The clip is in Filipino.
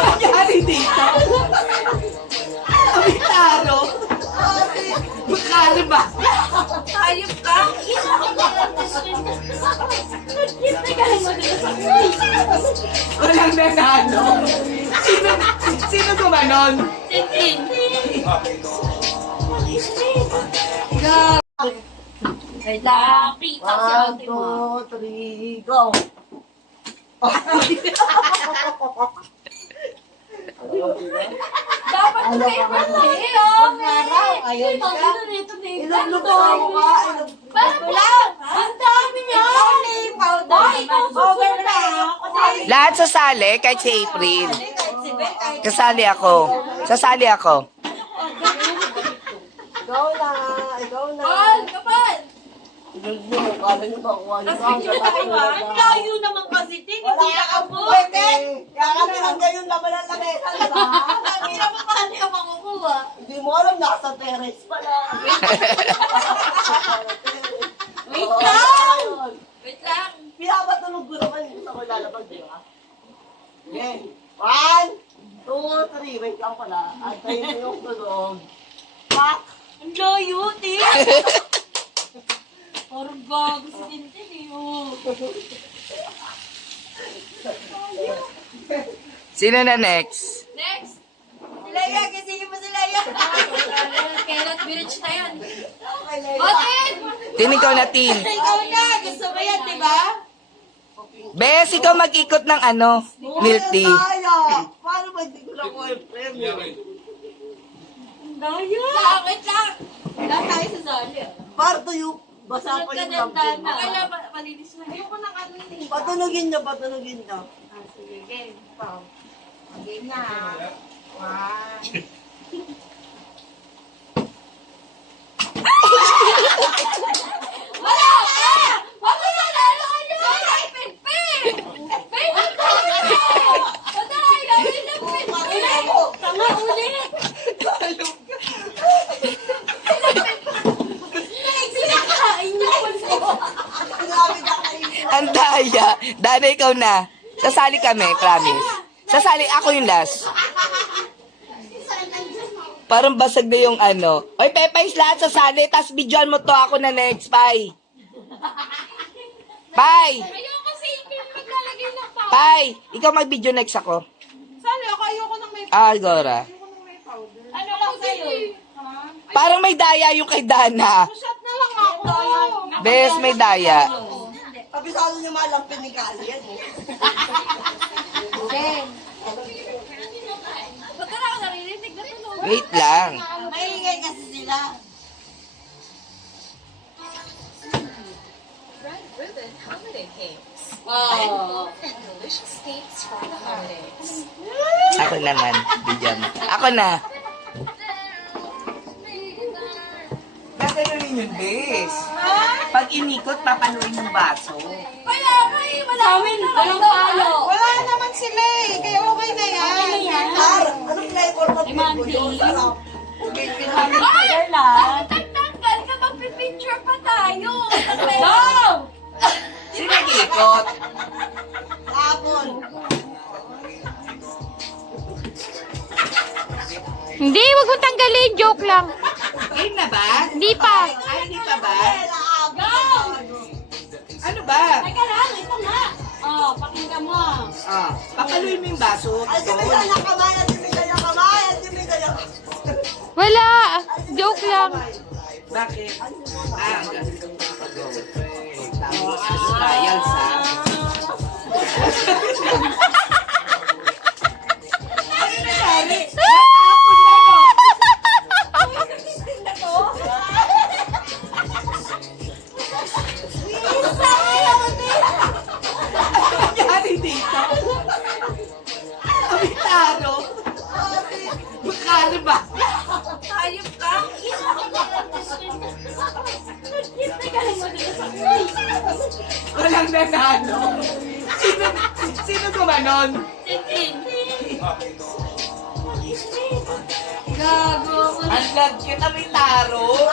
Nangyari dito? Abitaro? Magkano ba? Ayop ka? Walang nanalo. Sino gumanon? Wait lang. 1, 2, 3, go! Dapat Ano kayo ka ba? Huwag nga raw, ayun ka. Ito na. Ilagluto ako ka. Bakit lang? Ang dami niya. Over na. Lahat sasali, kahit si April. Kasali ako. Sasali ako. Ikaw na, ikaw na. Kapal, kapal. Ilagluto, kala niyo ba kuha niyo? Tapos picture tayo ah. Ang layo naman kasi, Ting. Wala Hindi ka ako. po, pwede. Kaya kami hanggang yung laban ng lamesa, di ba? Ang hirap pa paano yung makukuha. Hindi mo alam, nasa terrace pa lang. Wait lang. Wait lang. Pinapatulog ko naman, hindi ko lalabag, di ba? Okay. 1, 2, 3. Wait lang pala. Antayin mo yung tulog. Pak! Ang layo, Ting. Parang gago si Tintin eh. Oh. Sino na next? Next. Si Leia, gisingin mo si Leia. Kailan birich na yan. Otin! Tin, ikaw na, Tin. Ikaw na, gusto mo yan, di ba? Bes, ikaw mag-ikot ng ano, milk tea. Kaya! Paano ba hindi ko nakuha yung premyo? Dayo! Wait lang! Lahat tayo sa zali ah. Parto yung basa Sunod pa ka yung ng lampin. dana. Okay lang, malinis na. Ayoko ng ano eh. Patunugin niyo, patunugin niyo. Ah, sige, game. Pao. Game na ha. 1. Wala ka! Wag mo na lalo ano! Ay, pinpin! Pinpin ko! Patay! Gawin na pinpin! Tanga ulit! Sinakain niyo po. Grabe ka kayo. Ang daya. Dana, ikaw na. Sasali kami, promise. Sasali, ako yung last. Parang basag na yung ano. Oy, Pepais, lahat sasali. Tapos videoan mo to, ako na next. Bye. Bye. Ayoko si Ipin maglalagay ng powder. Bye. Ikaw mag-video next ako. Sali ako, ayoko nang may Gora. Ano lang sa'yo? Parang may daya yung kay Dana. Shot na lang ako. Bes, may daya. Kabisado niyo malampin ni Kali yan eh. Ba't ka na ako naririnig na tulog? Wait lang. Maingay kasi sila. Red Ribbon Holiday Cakes. Oh. And delicious cakes for the holidays. Ako naman. Video mo. Ako na. Gagawin yun, Bes. Pag inikot, papaluin yung baso. Kaya may wala. Walang palo. Wala naman sila eh. Kaya okay na yan. Anong flavor pa po yun? Sarap. Ay! Tagtanggal ka, magpipicture pa tayo. Go! Sino nag-iikot? Hapon. Hindi, wag mo tanggalin. Joke lang. Game na ba? Hindi pa. Ay, hindi pa ba? Go! Ano ba? Teka lang, ito nga. Oh, pakinggan mo. Papaluin mo yung baso. Ay, sumigay ang kamay, ay sumigay ang kamay, ay sumigay ang Wala. Joke lang. Bakit? Tapos, trials ha. Ano nangyari? Nangyari dito? Abitaro? Magkano ba? Ayop ka? Walang nanalo. Sino gumanon? Tintin. Gago. Ang lag kita may taro.